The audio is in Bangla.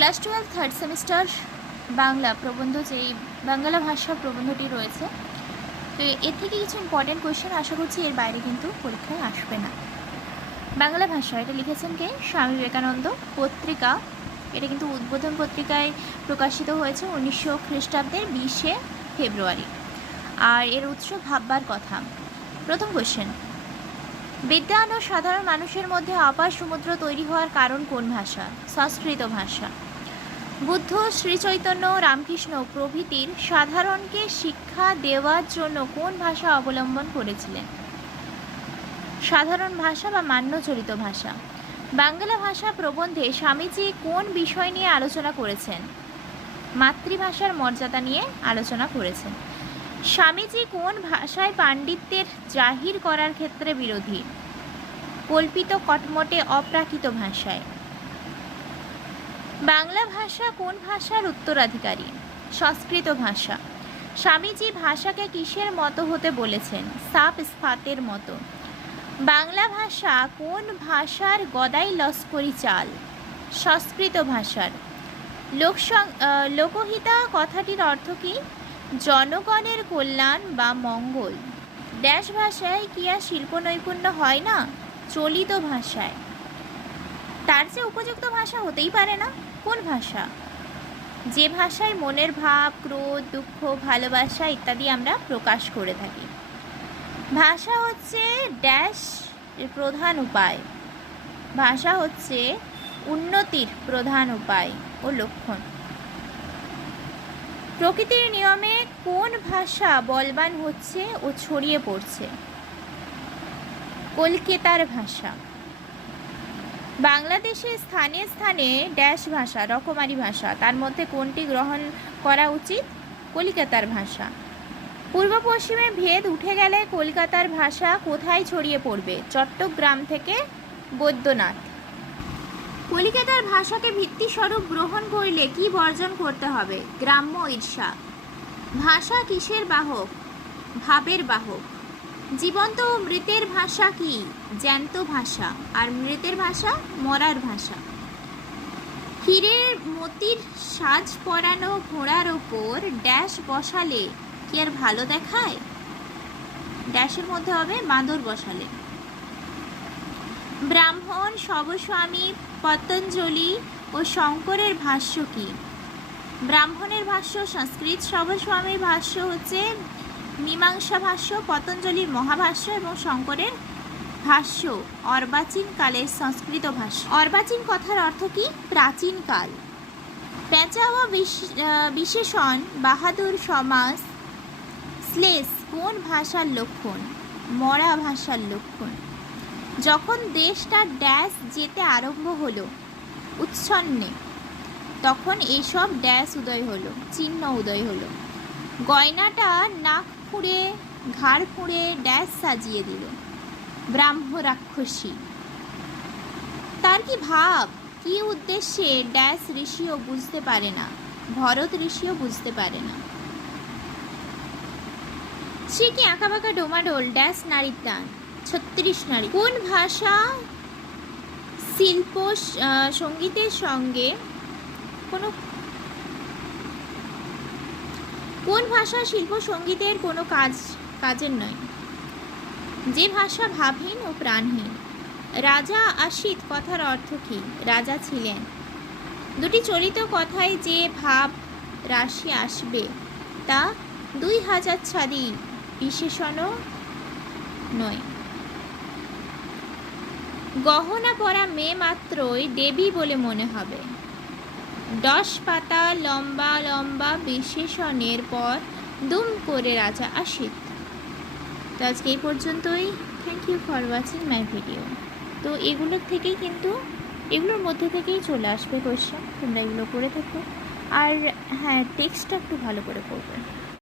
ক্লাস 12 থার্ড সেমিস্টার বাংলা প্রবন্ধ, যেই বাংলা ভাষা প্রবন্ধটি রয়েছে, তো এর থেকে কিছু ইম্পর্টেন্ট কোয়েশ্চেন আশা করছি এর বাইরে কিন্তু পরীক্ষায় আসবে না। বাংলা ভাষা এটা লিখেছেন কে? স্বামী বিবেকানন্দ। পত্রিকা এটা কিন্তু উদ্বোধন পত্রিকায় প্রকাশিত হয়েছে 1900 খ্রিস্টাব্দের 20 ফেব্রুয়ারি। আর এর উৎস ভাববার কথা। প্রথম কোয়েশ্চেন, বিদ্বান ও সাধারণ মানুষের মধ্যে অপার সমুদ্র তৈরি হওয়ার কারণ কোন ভাষা? সংস্কৃত ভাষা। বুদ্ধ, শ্রীচৈতন্য, রামকৃষ্ণ প্রভৃতির সাধারণকে শিক্ষা দেওয়ার জন্য কোন ভাষা অবলম্বন করেছিলেন? সাধারণ ভাষা বা মান্যচলিত ভাষা। বাংলা ভাষা প্রবন্ধে স্বামীজি কোন বিষয় নিয়ে আলোচনা করেছেন? মাতৃভাষার মর্যাদা নিয়ে আলোচনা করেছেন। স্বামীজি কোন ভাষায় পাণ্ডিত্যের জাহির করার ক্ষেত্রে বিরোধী? কল্পিত, কটমটে, অপ্রাকৃত ভাষায়। বাংলা ভাষা কোন ভাষার উত্তরাধিকারী? সংস্কৃত ভাষা। স্বামীজি ভাষাকে কিসের মতো হতে বলেছেন? সাপ ইস্পাতের মতো। বাংলা ভাষা কোন ভাষার গদাই লস্করি চাল? সংস্কৃত ভাষার। লোকহিতা কথাটির অর্থ কী? জনগণের কল্যাণ বা মঙ্গল। ড্যাশ ভাষায় কি আর শিল্প নৈপুণ্য হয় না? চলিত ভাষায়। তার যে উপযুক্ত ভাষা হতেই পারে না। কোন ভাষা? যে ভাষায় মনের ভাব, ক্রোধ, দুঃখ, ভালোবাসা ইত্যাদি আমরা প্রকাশ করে থাকি। ভাষা হচ্ছে ড্যাশ এর প্রধান উপায়। ভাষা হচ্ছে উন্নতির প্রধান উপায় ও লক্ষণ। প্রকৃতির নিয়মে কোন ভাষা বলবান হচ্ছে ও ছড়িয়ে পড়ছে? কলকাতার ভাষা। বাংলাদেশে স্থানে স্থানে ড্যাশ ভাষা, রকমারি ভাষা, তার মধ্যে কোনটি গ্রহণ করা উচিত? কলিকাতার ভাষা। পূর্ব পশ্চিমে ভেদ উঠে গেলে কলকাতার ভাষা কোথায় ছড়িয়ে পড়বে? চট্টগ্রাম থেকে বৈদ্যনাথ। কলিকাতার ভাষাকে ভিত্তিস্বরূপ গ্রহণ করলে কি বর্জন করতে হবে? গ্রাম্য ঈর্ষা। ভাষা কিসের বাহক? ভাবের বাহক। জীবন্ত ও মৃতের ভাষা কি? জ্যান্ত ভাষা। আর মৃতের ভাষা মরার ভাষা। হীরের মতির সাজ পরানো ঘোড়ার ওপর ড্যাশ বসালে কি আর ভালো দেখায়? ড্যাশের মধ্যে হবে বাঁদর বসালে। ব্রাহ্মণ, সবস্বামী, পতঞ্জলি ও শঙ্করের ভাষ্য কি? ব্রাহ্মণের ভাষ্য সংস্কৃত, সবস্বামীর ভাষ্য হচ্ছে মীমাংসা ভাষ্য, পতঞ্জলির মহাভাষ্য এবং শঙ্করের ভাষ্য অর্বাচীন কালের সংস্কৃত ভাষ্য। অর্বাচীন কথার অর্থ কি? প্রাচীন কাল। পেঁচা ও বিশেষণ, বাহাদুর সমাস, শ্লেষ কোন ভাষার লক্ষণ? মরা ভাষার লক্ষণ। যখন দেশটা ড্যাশ যেতে আরম্ভ হলো উচ্ছন্নে, তখন এসব ড্যাশ উদয় হলো, চিহ্ন উদয় হলো। গয়নাটা নাক ফুঁড়ে ঘাড় ফুঁড়ে ড্যাশ সাজিয়ে দিল, ব্রাহ্ম রাক্ষসী। তার কি ভাব, কি উদ্দেশ্যে ড্যাশ ঋষিও বুঝতে পারে না, ভরত ঋষিও বুঝতে পারে না। সে কি আঁকাবাঁকা ডোমাডোল ড্যাশ নারীর টান, 36 নারী। কোন ভাষা শিল্প সঙ্গীতের সঙ্গে কোন ভাষা শিল্প সঙ্গীতের কোনো কাজের নয়? যে ভাষা ভাবহীন ও প্রাণহীন। রাজা আসিত কথার অর্থ কি? রাজা ছিলেন। দুটি চলিত কথায় যে ভাব রাশি আসবে তা 2000 ছাদি বিশেষণও নয়। গহনা পরা মেয়ে মাত্রই দেবী বলে মনে হবে। 10 পাতা লম্বা লম্বা বিশেষণের পর দুম করে রাজা আসিত। তো আজকে এই পর্যন্তই। Thank you for watching my video. তো এগুলোর মধ্যে থেকেই চলে আসবে কোয়েশ্চেন, তোমরা এগুলো করে থাকো। আর হ্যাঁ, টেক্সটটা একটু ভালো করে পড়বে।